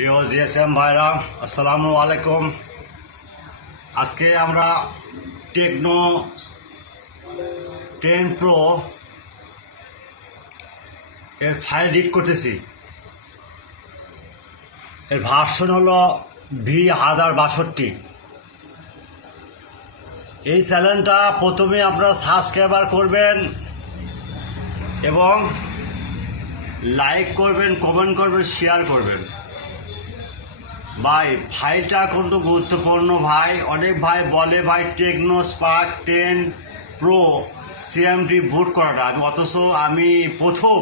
প্রিয় জিএসএম ভাইরা, আসসালামু আলাইকুম। আজকে আমরা টেকনো 10 প্রো এর ফাইল রিড করতেছি। এর ভার্সন হলো V1062। এই চ্যানেলটা প্রথমে আপনারা সাবস্ক্রাইবার করবেন এবং লাইক করবেন, কমেন্ট করবেন, শেয়ার করবেন। ভাই ফাইলটা কিন্তু গুরুত্বপূর্ণ ভাই। অনেক ভাই বলে ভাই টেকনো স্পার্ক 10 প্রো Cm2 বুট করাটা, অথচ আমি প্রথম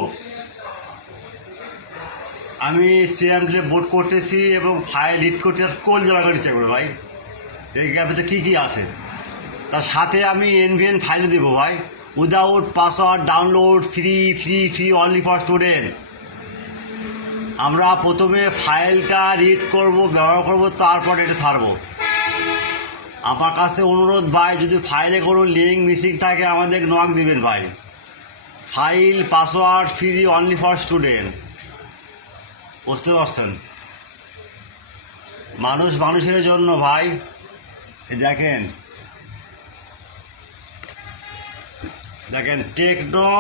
Cm2 বুট করতেছি এবং ফাইল রিড করতে কোল জমা করে ইচ্ছা করে ভাই। এই গ্যাপে তো কী আছে, তার সাথে আমি এনভিএন ফাইলও দিব ভাই, without password, download, free free free only for student. আমরা প্রথমে ফাইলটা রিড করব, ব্যবহার করব, তারপর এটা ছাড়বো। আমার কাছে অনুরোধ ভাই, যদি ফাইলে কোনো লিঙ্ক মিসিং থাকে আমাদের নক দিবেন ভাই। File password free only for student, বুঝতে পারছেন? মানুষ মানুষের জন্য ভাই। দেখেন দেখেন Tecno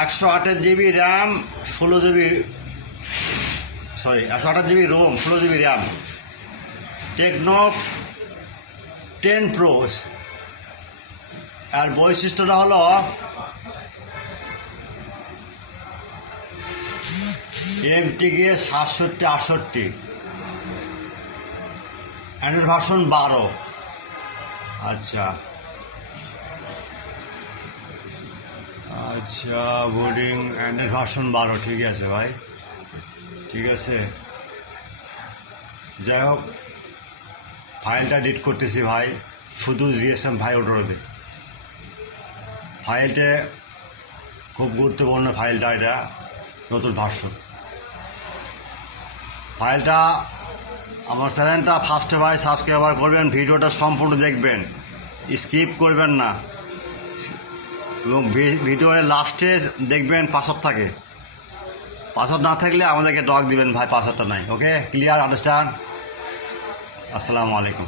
128 GB RAM, 16 GB, sorry 128 GB ROM, 16 GB RAM, Tecno 10 pro. আর বৈশিষ্ট্যটা হলো এমটিকে 6768, অ্যান্ড্রয়েড ভার্সন 12। আচ্ছা আচ্ছা, বোর্ডিং অ্যান্ড্রয়েড ভার্সন 12, ঠিক আছে ভাই, ঠিক আছে। যাই হোক, ফাইলটা এডিট করতেছি ভাই, শুধু জিএসএম ভাই অনুরোধে। ফাইলটা খুব গুরুত্বপূর্ণ, ফাইলটা এটা নতুন ভার্সন। ফাইলটা আমার চ্যানেলটা ফার্স্টে ভাই সাবস্ক্রাইবার করবেন, ভিডিওটা সম্পূর্ণ দেখবেন, স্কিপ করবেন না, এবং ভিডিওর লাস্টে দেখবেন পাসওয়ার্ড থাকে। পাসওয়ার্ড না থাকলে আমাদেরকে ডক দিবেন ভাই, পাসওয়ার্ডটা নাই। ওকে, ক্লিয়ার, আন্ডারস্ট্যান্ড? আসসালামু আলাইকুম।